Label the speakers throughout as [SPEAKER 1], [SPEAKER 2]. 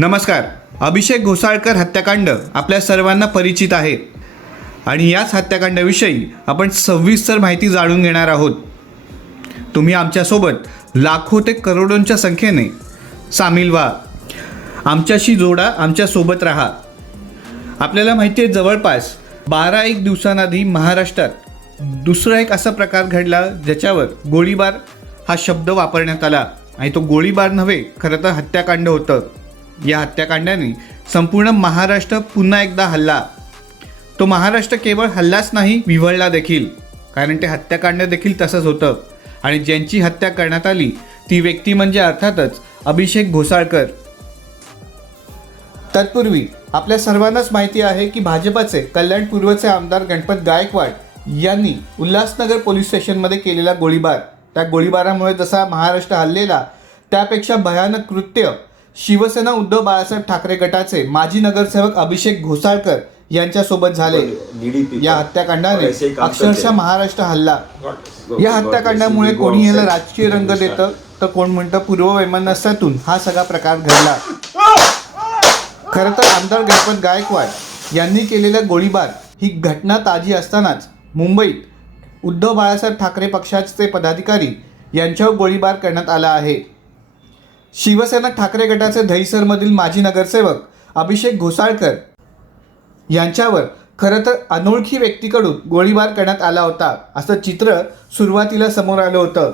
[SPEAKER 1] नमस्कार. अभिषेक घोसाळकर हत्याकांड आपल्या सर्वांना परिचित आहे. आणि याच हत्याकांडाविषयी आपण सविस्तर माहिती जाणून घेणार आहोत. तुम्ही आमच्यासोबत लाखो ते करोडोंच्या संख्येने सामील व्हा. आमच्याशी जोडा आमच्यासोबत राहा. आपल्याला माहिती आहे जवळपास बारा एक दिवसांआधी महाराष्ट्रात दुसरा एक असा प्रकार घडला ज्याच्यावर गोळीबार हा शब्द वापरण्यात आला. आणि तो गोळीबार नव्हे खरं तर हत्याकांड होतं. या हत्याकांडाने संपूर्ण महाराष्ट्र पुन्हा एकदा हल्ला. तो महाराष्ट्र केवळ हल्लाच नाही विव्हळला देखील. कारण ते हत्याकांड देखील तसंच होतं. आणि ज्यांची हत्या करण्यात आली ती व्यक्ती म्हणजे अर्थातच अभिषेक घोसाळकर. तत्पूर्वी आपल्या सर्वांनाच माहिती आहे की भाजपाचे कल्याण पूर्वचे आमदार गणपत गायकवाड यांनी उल्हासनगर पोलीस स्टेशनमध्ये केलेला गोळीबार. त्या गोळीबारामुळे जसा महाराष्ट्र हल्लेला त्यापेक्षा भयानक कृत्य शिवसेना उद्धव बाळासाहेब ठाकरे गटाचे माजी नगरसेवक अभिषेक घोसाळकर यांच्यासोबत झाले. या हत्याकांडाने अक्षरशः महाराष्ट्र हल्ला. या हत्याकांडामुळे कोणी याला राजकीय रंग देतं तर कोण म्हणतं पूर्ववैमनस्यातून हा सगळा प्रकार घडला. खरं तर आमदार गणपत गायकवाड यांनी केलेल्या गोळीबार ही घटना ताजी असतानाच मुंबईत उद्धव बाळासाहेब ठाकरे पक्षाचे पदाधिकारी यांच्यावर गोळीबार करण्यात आला आहे. शिवसेना ठाकरे गटाचे दहिसरमधील माजी नगरसेवक अभिषेक घोसाळकर यांच्यावर खरं तर अनोळखी व्यक्तीकडून गोळीबार करण्यात आला होता असं चित्र सुरुवातीला समोर आलं होतं.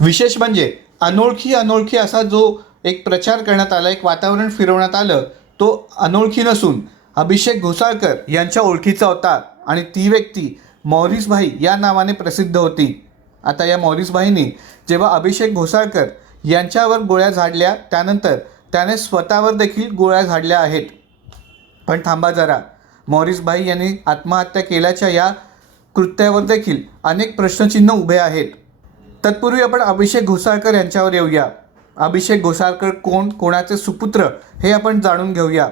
[SPEAKER 1] विशेष म्हणजे अनोळखी अनोळखी असा जो एक प्रचार करण्यात आला एक वातावरण फिरवण्यात आलं तो अनोळखी नसून अभिषेक घोसाळकर यांच्या ओळखीचा होता आणि ती व्यक्ती मॉरिसभाई या नावाने प्रसिद्ध होती. आता या मॉरिस जेव्हा अभिषेक घोसाळकर यांच्यावर गोळ्या झाडल्या त्यानंतर त्याने स्वतःवर देखील गोळ्या झाडल्या आहेत. पण थांबा जरा. मॉरिस भाई यांनी आत्महत्या केल्याच्या या कृत्यावर देखील अनेक प्रश्नचिन्ह उभे आहेत. तत्पूर्वी आपण अभिषेक घोसाळकर यांच्यावर येऊया. अभिषेक घोसाळकर कोण? कोणाचे सुपुत्र? हे आपण जाणून घेऊया.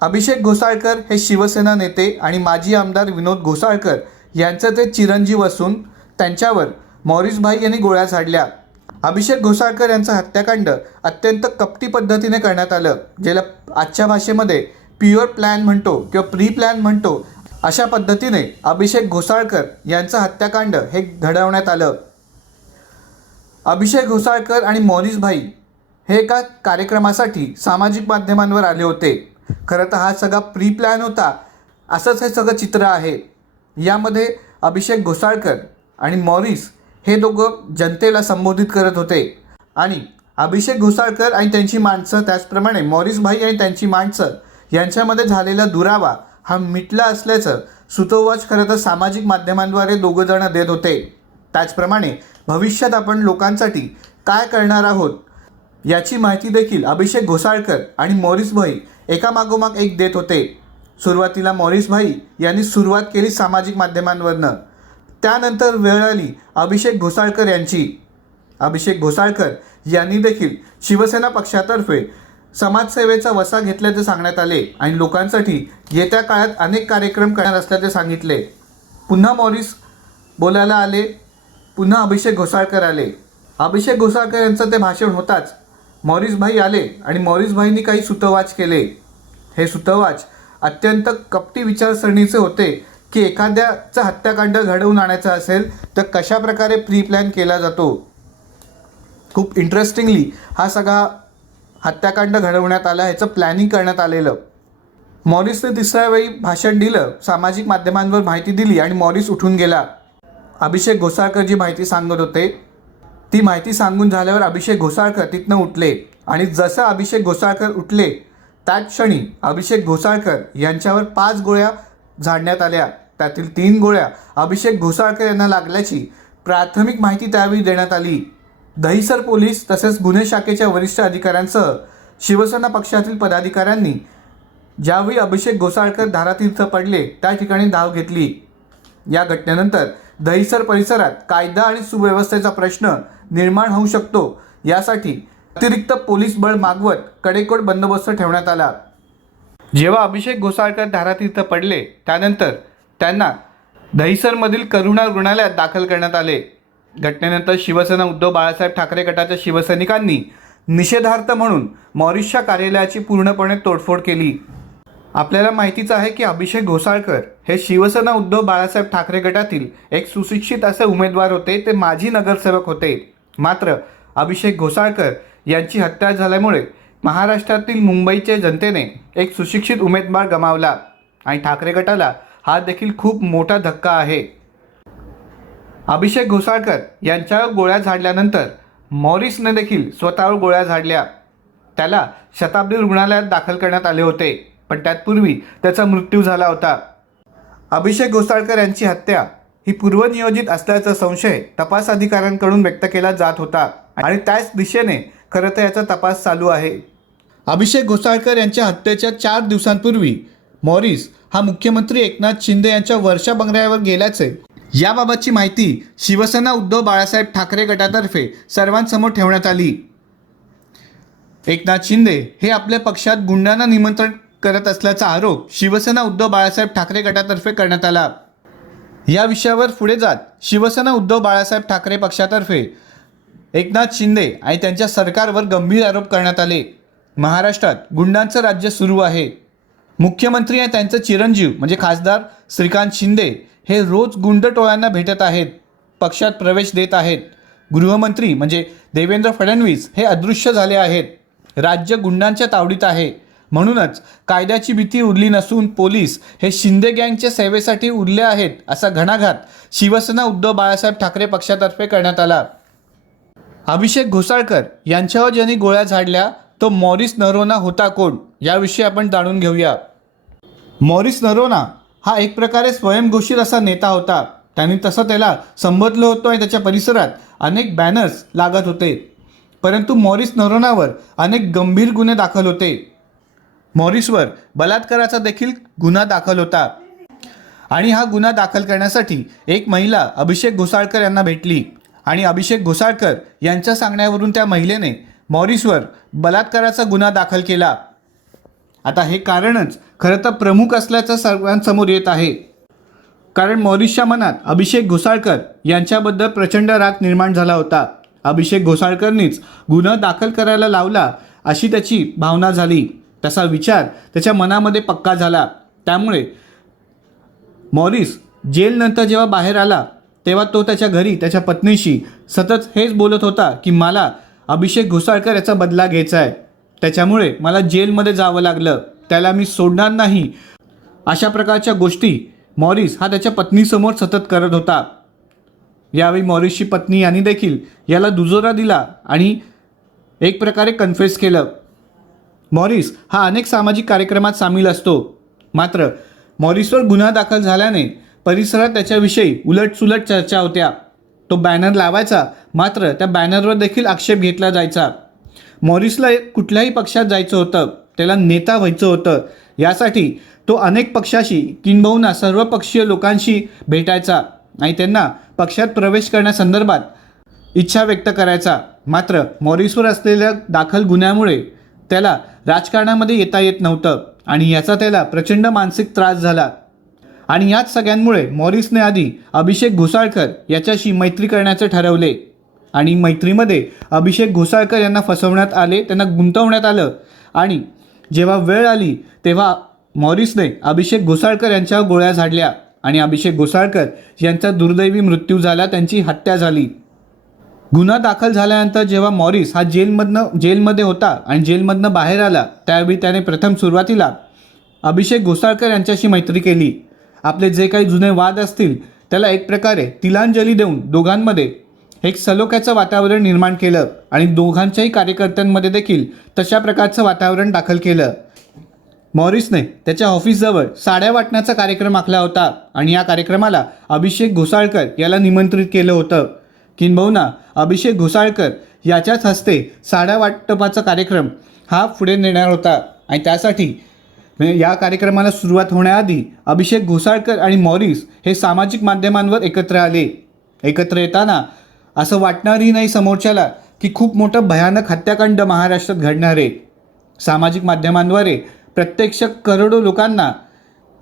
[SPEAKER 1] अभिषेक घोसाळकर हे शिवसेना नेते आणि माजी आमदार विनोद घोसाळकर यांचं ते चिरंजीव असून त्यांच्यावर मॉरिसभाई यांनी गोळ्या झाडल्या. अभिषेक घोसाळकर यांचं हत्याकांड अत्यंत कपटी पद्धतीने करण्यात आलं ज्याला आजच्या भाषेमध्ये प्युअर प्लॅन म्हणतो किंवा प्री प्लॅन म्हणतो. अशा पद्धतीने अभिषेक घोसाळकर यांचं हत्याकांड हे घडवण्यात आलं. अभिषेक घोसाळकर आणि मॉरिस भाई हे एका कार्यक्रमासाठी सामाजिक माध्यमांवर आले होते. खरं तर हा सगळा प्री प्लॅन होता असंच हे सगळं चित्र आहे. यामध्ये अभिषेक घोसाळकर आणि मॉरिस हे दोघं जनतेला संबोधित करत होते. आणि अभिषेक घोसाळकर आणि त्यांची माणसं त्याचप्रमाणे मॉरिस भाई आणि त्यांची माणसं यांच्यामध्ये झालेला दुरावा हा मिटला असल्याचं सुतोवाच खरं तर सामाजिक माध्यमांद्वारे दोघं जण देत होते. त्याचप्रमाणे भविष्यात आपण लोकांसाठी काय करणार आहोत याची माहिती देखील अभिषेक घोसाळकर आणि मॉरिस भाई एकामागोमाग एक देत होते. सुरुवातीला मॉरिस भाई यांनी सुरुवात केली सामाजिक माध्यमांवरनं. त्यानंतर वेळ आली अभिषेक घोसाळकर यांची. अभिषेक घोसाळकर यांनी देखील शिवसेना पक्षातर्फे समाजसेवेचा वसा घेतल्याचे सांगण्यात आले आणि लोकांसाठी येत्या काळात अनेक कार्यक्रम करणार असल्याचे सांगितले. पुन्हा मॉरिस बोलायला आले पुन्हा अभिषेक घोसाळकर आले. अभिषेक घोसाळकर यांचं ते भाषण होताच. मॉरिसभाई आले आणि मॉरिसभाईंनी काही सुतवाच केले. हे सुतवाच अत्यंत कपटी विचारसरणीचे होते की एखाद्याचं हत्याकांड घडवून आणायचं असेल तर कशा प्रकारे प्री प्लॅन केला जातो? खूप इंटरेस्टिंगली हा सगळा हत्याकांड घडवण्यात आला ह्याचं प्लॅनिंग करण्यात आलेलं. मॉरिसने तिसऱ्या वेळी भाषण दिलं सामाजिक माध्यमांवर माहिती दिली आणि मॉरिस उठून गेला. अभिषेक घोसाळकर जी माहिती सांगत होते. ती माहिती सांगून झाल्यावर अभिषेक घोसाळकर तिथनं उठले आणि जसं अभिषेक घोसाळकर उठले त्याच क्षणी अभिषेक घोसाळकर यांच्यावर पाच गोळ्या झाडण्यात आल्या. त्यातील तीन गोळ्या अभिषेक घोसाळकर यांना लागल्याची प्राथमिक माहिती त्यावेळी देण्यात आली. दहिसर पोलीस तसेच गुन्हे शाखेच्या वरिष्ठ अधिकाऱ्यांसह शिवसेना पक्षातील पदाधिकाऱ्यांनी ज्यावेळी अभिषेक घोसाळकर धारातीर्थ पडले त्या ठिकाणी धाव घेतली. या घटनेनंतर दहिसर परिसरात कायदा आणि सुव्यवस्थेचा प्रश्न निर्माण होऊ शकतो यासाठी अतिरिक्त पोलीस बळ मागवत कडेकोट बंदोबस्त ठेवण्यात आला. जेव्हा अभिषेक घोसाळकर धारातीर्थ पडले त्यानंतर त्यांना दहिसरमधील करुणा रुग्णालयात दाखल करण्यात आले. घटनेनंतर शिवसेना उद्धव बाळासाहेब ठाकरे गटाच्या शिवसैनिकांनी निषेधार्थ म्हणून मॉरिसच्या कार्यालयाची पूर्णपणे तोडफोड केली. आपल्याला माहितीच आहे की अभिषेक घोसाळकर हे शिवसेना उद्धव बाळासाहेब ठाकरे गटातील एक सुशिक्षित असे उमेदवार होते ते माजी नगरसेवक होते. मात्र अभिषेक घोसाळकर यांची हत्या झाल्यामुळे महाराष्ट्रातील मुंबईच्या जनतेने एक सुशिक्षित उमेदवार गमावला आणि ठाकरे गटाला हा देखील खूप मोठा धक्का आहे. अभिषेक घोसाळकर यांच्यावर गोळ्या झाडल्यानंतर मॉरिसने देखील स्वतःवर गोळ्या झाडल्या. त्याला शताब्दी रुग्णालयात दाखल करण्यात आले होते पण त्यातपूर्वी त्याचा मृत्यू झाला होता. अभिषेक घोसाळकर यांची हत्या ही पूर्वनियोजित असल्याचा संशय तपास अधिकाऱ्यांकडून व्यक्त केला जात होता आणि त्याच दिशेने खरं तर याचा तपास चालू आहे. अभिषेक घोसाळकर यांच्या हत्येच्या चार दिवसांपूर्वी मॉरिस हा मुख्यमंत्री एकनाथ शिंदे यांच्या वर्षा बंगल्यावर गेल्याचे. याबाबतची माहिती शिवसेना उद्धव बाळासाहेब ठाकरे गटातर्फे सर्वांसमोर ठेवण्यात आली. एकनाथ शिंदे हे आपल्या पक्षात गुंडांना निमंत्रण करत असल्याचा आरोप शिवसेना उद्धव बाळासाहेब ठाकरे गटातर्फे करण्यात आला. या विषयावर पुढे जात शिवसेना उद्धव बाळासाहेब ठाकरे पक्षातर्फे एकनाथ शिंदे आणि त्यांच्या सरकारवर गंभीर आरोप करण्यात आले. महाराष्ट्रात गुंडांचं राज्य सुरू आहे. मुख्यमंत्री आणि त्यांचं चिरंजीव म्हणजे खासदार श्रीकांत शिंदे हे रोज गुंड टोळ्यांना भेटत आहेत पक्षात प्रवेश देत आहेत. गृहमंत्री म्हणजे देवेंद्र फडणवीस हे अदृश्य झाले आहेत. राज्य गुंडांच्या तावडीत आहे. म्हणूनच कायद्याची भीती उरली नसून पोलीस हे शिंदे गँगच्या सेवेसाठी उरले आहेत असा घणाघात शिवसेना उद्धव बाळासाहेब ठाकरे पक्षातर्फे करण्यात आला. अभिषेक घोसाळकर यांच्यावर ज्यांनी गोळ्या झाडल्या तो मॉरिस नरोना होता कोण? याविषयी आपण जाणून घेऊया. मॉरिस नरोना हा एक प्रकारे स्वयंघोषित असा नेता होता. त्यांनी तसं त्याला संबोधलं होतं आणि त्याच्या परिसरात अनेक बॅनर्स लागत होते. परंतु मॉरिस नरोनावर अनेक गंभीर गुन्हे दाखल होते. मॉरिसवर बलात्काराचा देखील गुन्हा दाखल होता. आणि हा गुन्हा दाखल करण्यासाठी एक महिला अभिषेक घोसाळकर यांना भेटली. आणि अभिषेक घोसाळकर यांच्या सांगण्यावरून त्या महिलेने मॉरिसवर बलात्काराचा गुन्हा दाखल केला. आता हे कारणच खरं तर प्रमुख असल्याचं सर्वांसमोर येत आहे. कारण मॉरिसच्या मनात अभिषेक घोसाळकर यांच्याबद्दल प्रचंड राग निर्माण झाला होता. अभिषेक घोसाळकरनीच गुन्हा दाखल करायला लावला अशी त्याची भावना झाली. तसा विचार त्याच्या मनामध्ये पक्का झाला. त्यामुळे मॉरिस जेलनंतर जेव्हा बाहेर आला तेव्हा तो त्याच्या घरी त्याच्या पत्नीशी सतत हेच बोलत होता की मला अभिषेक घोसाळकर याचा बदला घ्यायचा आहे. त्याच्यामुळे मला जेलमध्ये जावं लागलं. त्याला मी सोडणार नाही. अशा प्रकारच्या गोष्टी मॉरिस हा त्याच्या पत्नीसमोर सतत करत होता. यावेळी मॉरिसची पत्नी यांनी देखील याला दुजोरा दिला आणि एक प्रकारे कन्फेस केलं. मॉरिस हा अनेक सामाजिक कार्यक्रमात सामील असतो. मात्र मॉरिसवर गुन्हा दाखल झाल्याने परिसरात त्याच्याविषयी उलटसुलट चर्चा होत्या. तो बॅनर लावायचा मात्र त्या बॅनरवर देखील आक्षेप घेतला जायचा. मॉरिसला एक कुठल्याही पक्षात जायचं होतं त्याला नेता व्हायचं होतं यासाठी तो अनेक पक्षाशी किंबहुना सर्वपक्षीय लोकांशी भेटायचा आणि त्यांना पक्षात प्रवेश करण्यासंदर्भात इच्छा व्यक्त करायचा. मात्र मॉरिसवर असलेल्या दाखल गुन्ह्यामुळे त्याला राजकारणामध्ये येता येत नव्हतं आणि याचा त्याला प्रचंड मानसिक त्रास झाला. आणि याच सगळ्यांमुळे मॉरिसने आधी अभिषेक घोसाळकर याच्याशी मैत्री करण्याचे ठरवले. आणि मैत्रीमध्ये अभिषेक घोसाळकर यांना फसवण्यात आले त्यांना गुंतवण्यात आलं. आणि जेव्हा वेळ आली तेव्हा मॉरिसने अभिषेक घोसाळकर यांच्यावर गोळ्या झाडल्या. आणि अभिषेक घोसाळकर यांचा दुर्दैवी मृत्यू झाला त्यांची हत्या झाली. गुन्हा दाखल झाल्यानंतर जेव्हा मॉरिस हा जेलमधनं जेलमध्ये होता आणि जेलमधनं बाहेर आला त्यावेळी त्याने प्रथम सुरुवातीला अभिषेक घोसाळकर यांच्याशी मैत्री केली. आपले जे काही जुने वाद असतील त्याला एक प्रकारे तिलांजली देऊन दोघांमध्ये एक सलोख्याचं वातावरण निर्माण केलं आणि दोघांच्याही कार्यकर्त्यांमध्ये देखील तशा प्रकारचं वातावरण दाखल केलं. मॉरिसने त्याच्या ऑफिसजवळ साड्या वाटण्याचा कार्यक्रम आखला होता आणि या कार्यक्रमाला अभिषेक घोसाळकर याला निमंत्रित केलं होतं. किंबहुना अभिषेक घोसाळकर याच्याच हस्ते साड्या वाटपाचा कार्यक्रम हा पुढे नेणार होता आणि त्यासाठी म्हणजे या कार्यक्रमाला सुरुवात होण्याआधी अभिषेक घोसाळकर आणि मॉरिस हे सामाजिक माध्यमांवर एकत्र आले. एकत्र येताना असं वाटणारही नाही समोरच्याला की खूप मोठं भयानक हत्याकांड महाराष्ट्रात घडणार आहे. सामाजिक माध्यमांद्वारे प्रत्यक्ष करोडो लोकांना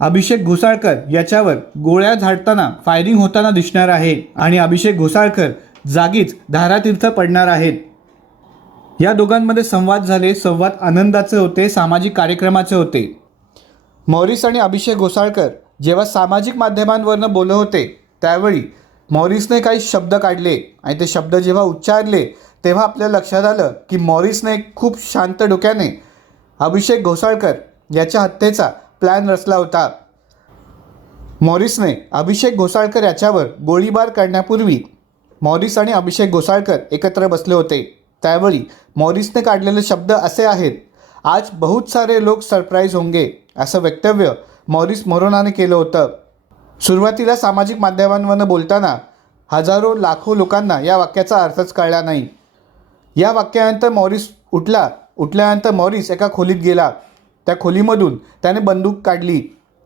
[SPEAKER 1] अभिषेक घोसाळकर याच्यावर गोळ्या झाडताना फायरिंग होताना दिसणार आहे आणि अभिषेक घोसाळकर जागीच धारातीर्थ पडणार आहेत. या दोघांमध्ये संवाद झाले संवाद आनंदाचे होते सामाजिक कार्यक्रमाचे होते. मॉरिस आणि अभिषेक घोसाळकर जेव्हा सामाजिक माध्यमांवरनं बोलत होते त्यावेळी मॉरिसने काही शब्द काढले आणि ते शब्द जेव्हा उच्चारले तेव्हा आपल्या लक्षात आलं की मॉरिसने खूप शांत डोक्याने अभिषेक घोसाळकर याच्या हत्येचा प्लॅन रचला होता. मॉरिसने अभिषेक घोसाळकर याच्यावर गोळीबार करण्यापूर्वी मॉरिस आणि अभिषेक घोसाळकर एकत्र बसले होते. त्यावेळी मॉरिसने काढलेले शब्द असे आहेत आज बहुत सारे लोक सरप्राईज होंगे असं वक्तव्य मॉरिस मोरोनाने केलं होतं. सुरुवातीला सामाजिक माध्यमांवरनं बोलताना हजारो लाखो लोकांना या वाक्याचा अर्थच कळला नाही. या वाक्यानंतर मॉरिस उठला. उठल्यानंतर मॉरिस एका खोलीत गेला. त्या खोलीमधून त्याने बंदूक काढली.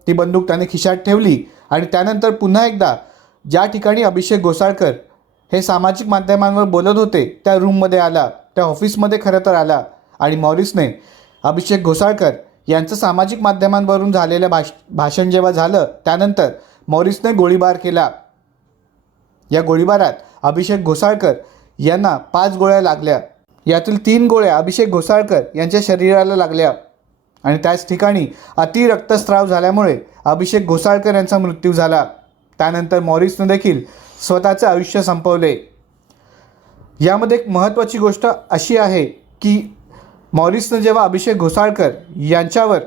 [SPEAKER 1] ती बंदूक त्याने खिशात ठेवली आणि त्यानंतर पुन्हा एकदा ज्या ठिकाणी अभिषेक घोसाळकर हे सामाजिक माध्यमांवर बोलत होते त्या रूममध्ये आला. त्या ऑफिसमध्ये खरं तर आला आणि मॉरिसने अभिषेक घोसाळकर यांचं सामाजिक माध्यमांवरून झालेलं भाष भाषण जेव्हा झालं त्यानंतर मॉरिसने गोळीबार केला. या गोळीबारात अभिषेक घोसाळकर यांना पाच गोळ्या लागल्या. यातील तीन गोळ्या अभिषेक घोसाळकर यांच्या शरीराला लागल्या आणि त्याच ठिकाणी अतिरक्तस्राव झाल्यामुळे अभिषेक घोसाळकर यांचा मृत्यू झाला. त्यानंतर मॉरिसने देखील स्वतःचे आयुष्य संपवले. यामध्ये एक महत्त्वाची गोष्ट अशी आहे की मॉरिसनं जेव्हा अभिषेक घोसाळकर यांच्यावर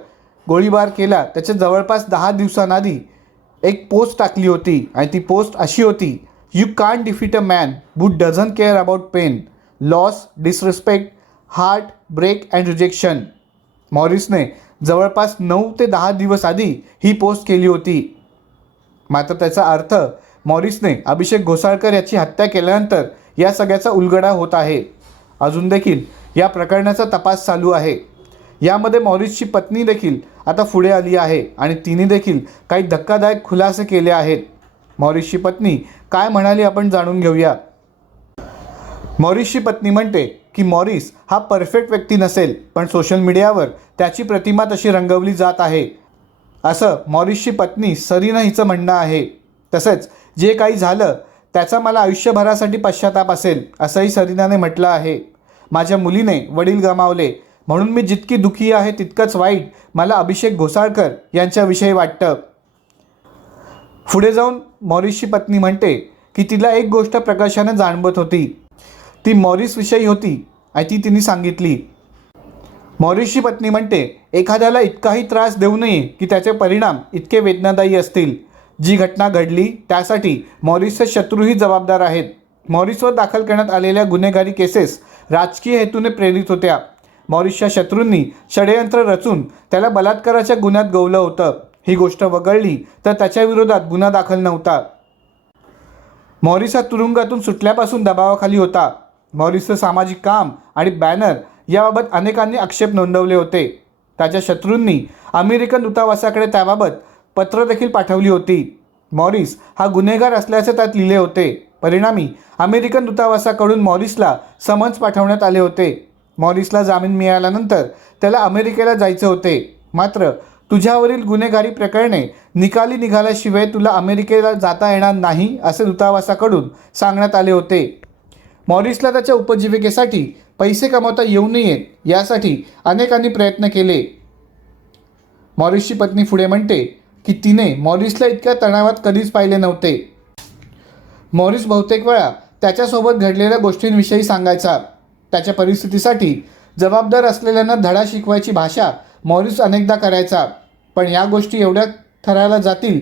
[SPEAKER 1] गोळीबार केला त्याच्या जवळपास दहा दिवसांआधी एक पोस्ट टाकली होती आणि ती पोस्ट अशी होती you can defeat a man who doesn't care about pain loss disrespect heart break and rejection मॉरिसने जवळपास नऊ ते दहा दिवस आधी ही पोस्ट केली होती. मात्र त्याचा अर्थ मॉरिसने अभिषेक घोसाळकर याची हत्या केल्यानंतर या सगळ्याचा उलगडा होत आहे. अजून देखील या प्रकरणाचा तपास चालू आहे. यामध्ये मॉरिसची पत्नी देखील आता पुढे आली आहे आणि तिने देखील काही धक्कादायक खुलासे केले आहेत. मॉरिसची पत्नी काय म्हणाली आपण जाणून घेऊया. मॉरिसची पत्नी म्हणते की मॉरिस हा परफेक्ट व्यक्ती नसेल पण सोशल मीडियावर त्याची प्रतिमा तशी रंगवली जात आहे. असं मॉरिसची पत्नी सरीना हिचं म्हणणं आहे. तसंच जे काही झालं त्याचा मला आयुष्यभरासाठी पश्चाताप असेल असंही सरीनाने म्हटलं आहे. माझ्या मुलीने वडील गमावले. म्हणून मी जितकी दुखी आहे तितकंच वाईट. मला अभिषेक घोसाळकर यांच्याविषयी वाटतं. पुढे जाऊन मॉरिसची पत्नी म्हणते की तिला एक गोष्ट प्रकाशाने जाणवत होती. ती मॉरिसविषयी होती आणि ती तिने सांगितली. मॉरिसची पत्नी म्हणते एखाद्याला इतकाही त्रास देऊ नये की त्याचे परिणाम इतके वेदनादायी असतील. जी घटना घडली त्यासाठी मॉरिसचे शत्रूही जबाबदार आहेत. मॉरिसवर दाखल करण्यात आलेल्या गुन्हेगारी केसेस राजकीय हेतूने प्रेरित होत्या. मॉरिशच्या शत्रूंनी षडयंत्र रचून त्याला बलात्काराच्या गुन्ह्यात गवलं होतं. ही गोष्ट वगळली तर त्याच्याविरोधात गुन्हा दाखल नव्हता. मॉरिस हा तुरुंगातून सुटल्यापासून दबावाखाली होता. मॉरिसचं सामाजिक काम आणि बॅनर याबाबत अनेकांनी आक्षेप नोंदवले होते. त्याच्या शत्रूंनी अमेरिकन दूतावासाकडे त्याबाबत पत्रदेखील पाठवली होती. मॉरिस हा गुन्हेगार असल्याचे त्यात लिहिले होते. परिणामी अमेरिकन दूतावासाकडून मॉरिसला समन्स पाठवण्यात आले होते. मॉरिसला जामीन मिळाल्यानंतर त्याला अमेरिकेला जायचे होते. मात्र तुझ्यावरील गुन्हेगारी प्रकरणे निकाली निघाल्याशिवाय तुला अमेरिकेला जाता येणार नाही असे दूतावासाकडून सांगण्यात आले होते. मॉरिसला त्याच्या उपजीविकेसाठी पैसे कमावता येऊ नयेत यासाठी अनेकांनी प्रयत्न केले. मॉरिसची पत्नी पुढे म्हणते की तिने मॉरिसला इतक्या तणावात कधीच पाहिले नव्हते. मॉरिस बहुतेक वेळा त्याच्यासोबत घडलेल्या गोष्टींविषयी सांगायचा. त्याच्या परिस्थितीसाठी जबाबदार असलेल्यांना धडा शिकवायची भाषा मॉरिस अनेकदा करायचा. पण या गोष्टी एवढ्या ठरायला जातील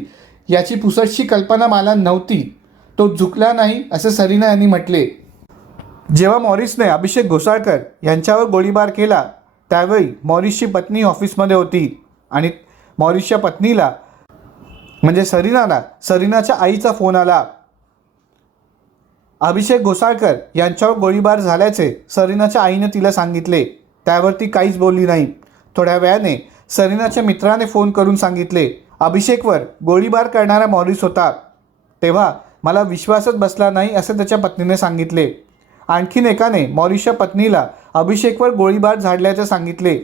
[SPEAKER 1] याची पुसटशी कल्पना मला नव्हती. तो झुकला नाही असे सरीना यांनी म्हटले. जेव्हा मॉरिसने अभिषेक घोसाळकर यांच्यावर गोळीबार केला त्यावेळी मॉरिसची पत्नी ऑफिसमध्ये होती आणि मॉरिसच्या पत्नीला म्हणजे सरीनाला सरीनाच्या आईचा फोन आला. अभिषेक घोसाळकर यांच्यावर गोळीबार झाल्याचे सरीनाच्या आईने तिला सांगितले. त्यावर ती काहीच बोलली नाही. थोड्या वेळाने सरीनाच्या मित्राने फोन करून सांगितले अभिषेकवर गोळीबार करणारा मॉरिस होता. तेव्हा मला विश्वासच बसला नाही असे त्याच्या पत्नीने सांगितले. आणखीन एकाने मॉरिसच्या पत्नीला अभिषेकवर गोळीबार झाडल्याचे सांगितले.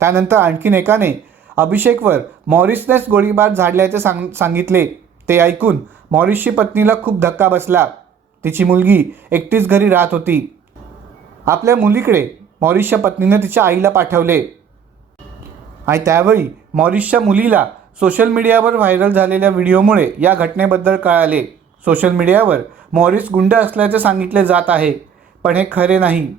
[SPEAKER 1] त्यानंतर आणखीन एकाने अभिषेकवर मॉरिसनेच गोळीबार झाडल्याचे सांग सांगितले. ते ऐकून मॉरिसची पत्नीला खूप धक्का बसला. तिची मुलगी एकटीच घरी राहत होती. आपल्या मुलीकडे मॉरिसच्या पत्नीने तिच्या आईला पाठवले. आणि त्यावेळी मॉरिसच्या मुलीला सोशल मीडियावर व्हायरल झालेल्या व्हिडिओमुळे या घटनेबद्दल कळाले. सोशल मीडियावर मॉरिस गुंड असल्याचे सांगितले जात आहे पण हे खरे नाही.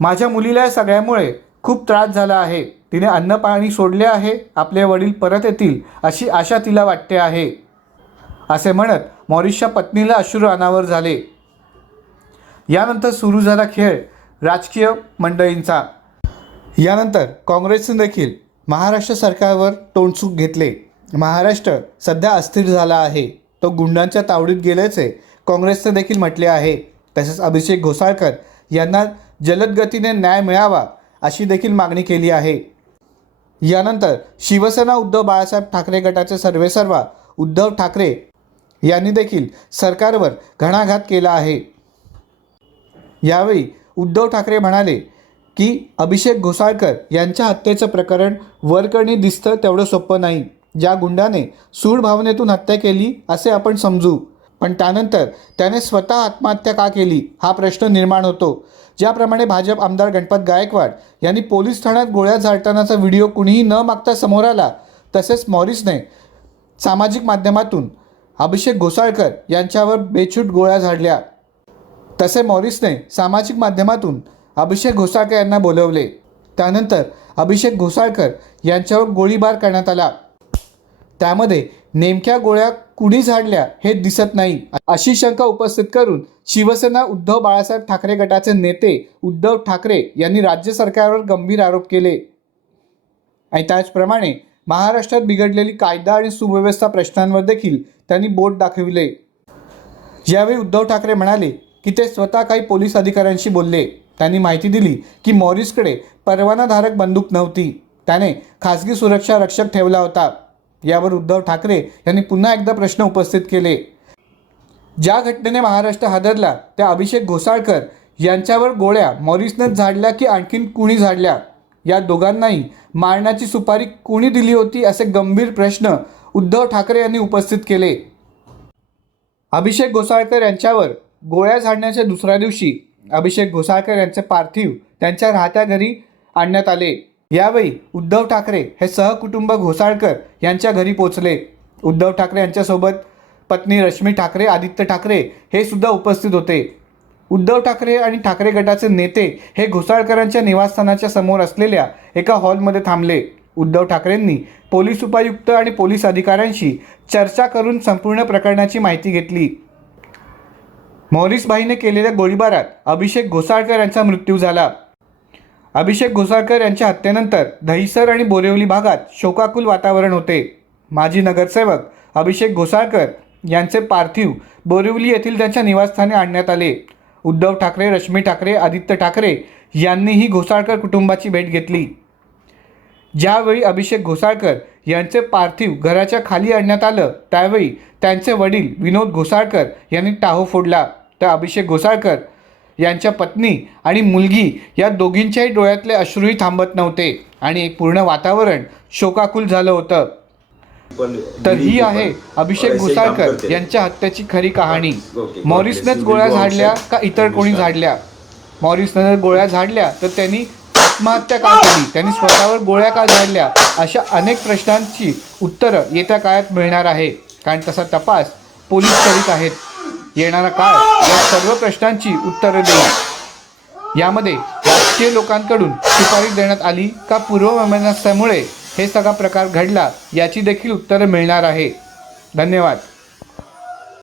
[SPEAKER 1] माझ्या मुलीला या सगळ्यामुळे खूप त्रास झाला आहे. तिने अन्न पाणी सोडले आहे आपले वडील परत येतील अशी आशा तिला वाटते आहे. असे म्हणत मॉरिसच्या पत्नीला अश्रू अनावर झाले. यानंतर सुरू झाला खेळ राजकीय मंडळींचा. यानंतर काँग्रेसने देखील महाराष्ट्र सरकारवर तोंडसूक घेतले. महाराष्ट्र सध्या अस्थिर झाला आहे. तो गुंडांच्या तावडीत गेल्याचे काँग्रेसने देखील म्हटले आहे. तसेच अभिषेक घोसाळकर यांना जलद गतीने न्याय मिळावा अशी देखील मागणी केली आहे. यानंतर शिवसेना उद्धव बाळासाहेब ठाकरे गटाचे सर्वेसर्वा उद्धव ठाकरे यांनी देखील सरकारवर घणाघात केला आहे. यावेळी उद्धव ठाकरे म्हणाले की अभिषेक घोसाळकर यांच्या हत्येचं प्रकरण वरकरणी दिसतं तेवढं सोपं नाही. ज्या गुंडाने सूड भावनेतून हत्या केली असे आपण समजू. पण त्यानंतर त्याने स्वतः आत्महत्या का केली हा प्रश्न निर्माण होतो. ज्याप्रमाणे भाजप आमदार गणपत गायकवाड यांनी पोलीस ठाण्यात गोळ्या झाडतानाचा व्हिडिओ कुणीही न मागता समोर आला तसेच मॉरिसने सामाजिक माध्यमातून अभिषेक घोसाळकर यांच्यावर बेछूट गोळ्या झाडल्या. तसे मॉरिसने सामाजिक माध्यमातून अभिषेक घोसाळकर यांना बोलवले. त्यानंतर अभिषेक घोसाळकर यांच्यावर गोळीबार करण्यात आला. त्यामध्ये नेमक्या गोळ्या कुणी झाडल्या हे दिसत नाही. अशी शंका उपस्थित करून शिवसेना उद्धव बाळासाहेब ठाकरे गटाचे नेते उद्धव ठाकरे यांनी राज्य सरकारवर गंभीर आरोप केले. आणि त्याचप्रमाणे महाराष्ट्रात बिघडलेली कायदा आणि सुव्यवस्था प्रश्नांवर देखील त्यांनी बोट दाखविले. यावेळी उद्धव ठाकरे म्हणाले की ते स्वतः काही पोलीस अधिकाऱ्यांशी बोलले त्यांनी माहिती दिली की मॉरिसकडे परवानाधारक बंदूक नव्हती. त्याने खासगी सुरक्षा रक्षक ठेवला होता. यावर उद्धव ठाकरे यांनी पुन्हा एकदा प्रश्न उपस्थित केले. ज्या घटनेने महाराष्ट्र हादरला त्या अभिषेक घोसाळकर यांच्यावर गोळ्या मॉरिसनंच झाडल्या की आणखीन कुणी झाडल्या? या दोघांनाही मारण्याची सुपारी कुणी दिली होती असे गंभीर प्रश्न उद्धव ठाकरे यांनी उपस्थित केले. अभिषेक घोसाळकर यांच्यावर गोळ्या झाडण्याच्या दुसऱ्या दिवशी अभिषेक घोसाळकर यांचे पार्थिव त्यांच्या राहत्या घरी आणण्यात आले. यावेळी उद्धव ठाकरे हे सहकुटुंब घोसाळकर यांच्या घरी पोचले उद्धव ठाकरे यांच्यासोबत पत्नी रश्मी ठाकरे आदित्य ठाकरे हे सुद्धा उपस्थित होते. उद्धव ठाकरे आणि ठाकरे गटाचे नेते हे घोसाळकरांच्या निवासस्थानाच्या समोर असलेल्या एका हॉलमध्ये थांबले. उद्धव ठाकरेंनी पोलीस उपायुक्त आणि पोलीस अधिकाऱ्यांशी चर्चा करून संपूर्ण प्रकरणाची माहिती घेतली. मॉरिसभाईने केलेल्या गोळीबारात अभिषेक घोसाळकर यांचा मृत्यू झाला. अभिषेक घोसाळकर यांच्या हत्येनंतर दहिसर आणि बोरिवली भागात शोकाकुल वातावरण होते. माजी नगरसेवक अभिषेक घोसाळकर यांचे पार्थिव बोरिवली येथील त्यांच्या निवासस्थानी आणण्यात आले. उद्धव ठाकरे रश्मी ठाकरे आदित्य ठाकरे यांनीही घोसाळकर कुटुंबाची भेट घेतली. ज्यावेळी अभिषेक घोसाळकर यांचे पार्थिव घराच्या खाली आणण्यात आलं त्यावेळी त्यांचे वडील विनोद घोसाळकर यांनी टाहो फोडला. तर अभिषेक घोसाळकर यांच्या पत्नी आणि मुलगी या दोघींच्याही डोळ्यातले अश्रूही थांबत नव्हते आणि एक पूर्ण वातावरण शोकाकुल झालं होतं. तर ही आहे अभिषेक घोसाळकर यांच्या हत्येची खरी कहाणी. मॉरिसनेच गोळ्या झाडल्या का इतर कोणी झाडल्या? मॉरिसनं गोळ्या झाडल्या तर त्यांनी आत्महत्या का केली? त्यांनी स्वतःवर गोळ्या का झाडल्या? अशा अनेक प्रश्नांची उत्तरं येत्या काळात मिळणार आहे. कारण तसा तपास पोलीस करीत आहेत. येणारा काळ या सर्व प्रश्नांची उत्तरं देईल. यामध्ये राजकीय लोकांकडून शिफारस देण्यात आली का पूर्ववैमनस्यामुळे हे सगळा प्रकार घडला याची देखील उत्तरं मिळणार आहे. धन्यवाद.